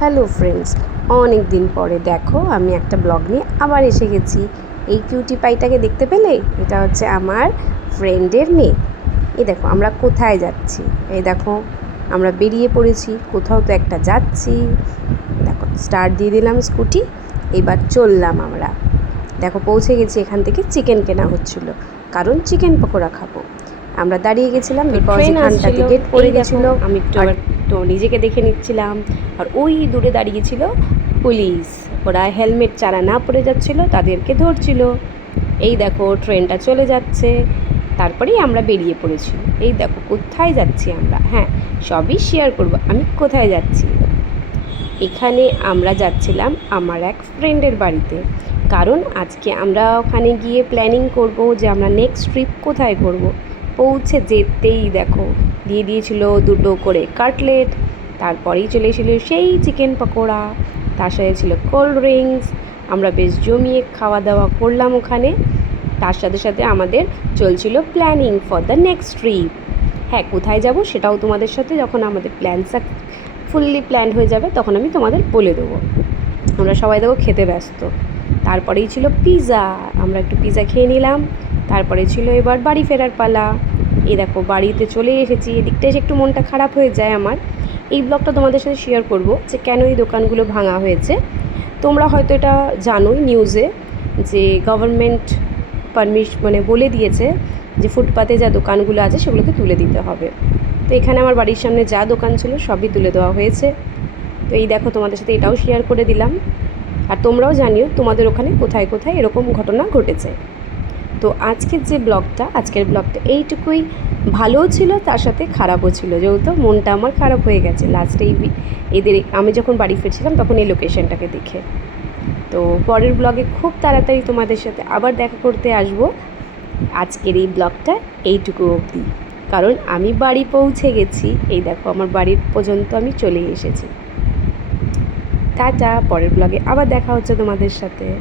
Hello friends অনেক দিন পরে দেখো আমি একটা ব্লগ নিয়ে আবার এসে গেছি। এই কিউটি পাইটাকে দেখতে পেলে? এটা হচ্ছে আমার ফ্রেন্ডের মেয়ে। এই দেখো আমরা কোথায় যাচ্ছি? এই দেখো আমরা বেরিয়ে পড়েছি কোথাও তো একটা যাচ্ছি। দেখো স্টার্ট দিয়ে দিলাম স্কুটি এবার চললাম আমরা। দেখো পৌঁছে গেছি এখান থেকে চিকেন কেনা হচ্ছিল কারণ চিকেন পকোড়া খাব। আমরা দাঁড়িয়ে গেছিলাম বিকজ এখানটাতে গেট পড়ে গেছিল। আমি একটু তো নিজেকে দেখে নিচ্ছিলাম। আর ওই দূরে দাঁড়িয়েছিল পুলিশ। ওরা হেলমেট চারা না পড়ে যাচ্ছিল, তাদেরকে ধরছিল। এই দেখো, ট্রেনটা চলে যাচ্ছে। তারপরেই আমরা বেরিয়ে পড়েছি। এই দেখো, কোথায় যাচ্ছি আমরা? হ্যাঁ সবই শেয়ার করব। আমি কোথায় যাচ্ছি? এখানে আমরা যাচ্ছিলাম আমার এক ফ্রেন্ডের বাড়িতে। কারণ আজকে আমরা ওখানে গিয়ে প্ল্যানিং করব যে আমরা নেক্সট ট্রিপ কোথায় করব। পৌঁছে যেতেই দেখো। দিয়ে দিয়েছিল দুটো করে কাটলেট, তারপরেই চলে এসেছিল সেই চিকেন পকোড়া, তার সাথে ছিল কোল্ড ড্রিঙ্কস, আমরা বেশ জমিয়ে খাওয়া দাওয়া করলাম ওখানে। তার সাথে সাথে আমাদের চলছিল planning for the next trip হ্যাঁ কোথায় যাব সেটাও তোমাদের সাথে যখন আমাদের প্ল্যান ফুললি প্ল্যান হয়ে যাবে তখন আমি তোমাদের বলে দেবো। আমরা সবাই দেখো খেতে ব্যস্ত। তারপরেই ছিল পিৎজা আমরা একটু পিৎজা খেয়ে নিলাম। তারপরে ছিল এবার বাড়ি ফেরার পালা। এই দেখো, বাড়িতে চলে এসেছি। এদিকটা এসে একটু মনটা খারাপ হয়ে যায় আমার। এই ব্লগটা তোমাদের সাথে শেয়ার করব যে কেন এই দোকানগুলো ভাঙা হয়েছে। তোমরা হয়তো এটা জানোই নিউজে যে গভর্নমেন্ট পারমিশ মানে বলে দিয়েছে যে ফুটপাতে যা দোকানগুলো আছে সেগুলোকে তুলে দিতে হবে। তো এখানে আমার বাড়ির সামনে যা দোকান ছিল সবই তুলে দেওয়া হয়েছে। তো এই দেখো, তোমাদের সাথে এটাও শেয়ার করে দিলাম। আর তোমরাও জানিও তোমাদের ওখানে কোথায় কোথায় এরকম ঘটনা ঘটেছে। তো আজকের যে ব্লগটা, আজকের ব্লগটা এইটুকুই। ভালোও ছিল, তার সাথে খারাপও ছিল। যেহেতু মনটা আমার খারাপ হয়ে গেছে। লাস্টে এদের আমি যখন বাড়ি ফিরছিলাম, তখন এই লোকেশনটাকে দেখে। তো পরের ব্লগে খুব তাড়াতাড়ি তোমাদের সাথে আবার দেখা করতে আসব। আজকের এই ব্লগটা এইটুকু অবধি। কারণ আমি বাড়ি পৌঁছে গেছি। এই দেখো, আমার বাড়ির পর্যন্ত আমি চলে এসেছি। টাটা, পরের ব্লগে আবার দেখা হচ্ছে তোমাদের সাথে।